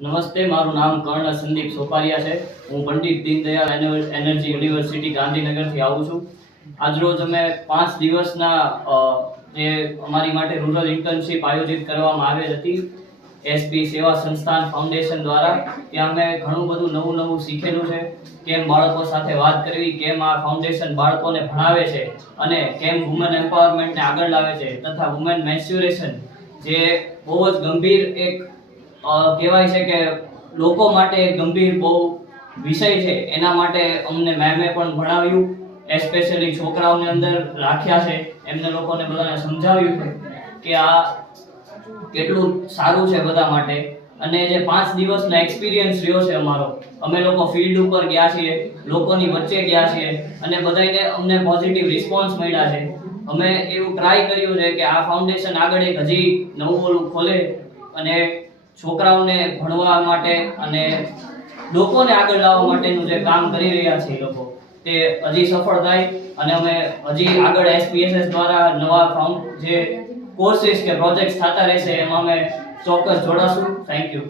નમસ્તે, મારું નામ કર્ણ સંદીપ સોપારિયા છે. હું પંડિત દીનદયાળ એનર્જી યુનિવર્સિટી ગાંધીનગરથી આવું છું. આજરોજ અમે 5 દિવસના જે અમારી માટે રૂરલ ઇન્ટર્નશિપ આયોજિત કરવામાં આવેલ હતી એસબી સેવા સંસ્થાન ફાઉન્ડેશન દ્વારા. ત્યાં અમે ઘણું બધું નવું શીખેલું છે. કેમ બાળકો સાથે વાત કરવી, કેમ આ ફાઉન્ડેશન બાળકોને ભણાવે છે અને કેમ વુમન એમ્પાવરમેન્ટને આગળ લાવે છે, તથા વુમન મેન્સ્યુરેશન જે બહુ જ ગંભીર એક કહેવાય છે કે લોકો માટે ગંભીર બહુ વિષય છે. એના માટે અમને મેમે પણ ભણાવ્યું, એસ્પેશિયલી છોકરાઓને અંદર રાખ્યા છે, એમને લોકોને બધાને સમજાવ્યું છે કે આ કેટલું સારું છે બધા માટે. અને જે 5 દિવસનો એક્સપિરિયન્સ રહ્યો છે અમારો, અમે લોકો ફિલ્ડ ઉપર ગયા છીએ, લોકોની વચ્ચે ગયા છીએ અને બધાને અમને પોઝિટિવ રિસ્પોન્સ મળ્યા છે. અમે એવું ટ્રાય કર્યું છે કે આ ફાઉન્ડેશન આગળ એક હજી નવું ખોલે અને છોકરાઓને ભણવા માટે અને લોકોને આગળ લાવવા માટેનું જે કામ કરી રહ્યા છે એ લોકો તે હજી સફળ થાય અને અમે હજી આગળ એસપીએસએસ દ્વારા નવા જે કોર્સિસ કે પ્રોજેક્ટ્સ થતા રહેશે એમાં અમે ચોક્કસ જોડાશું. Thank you.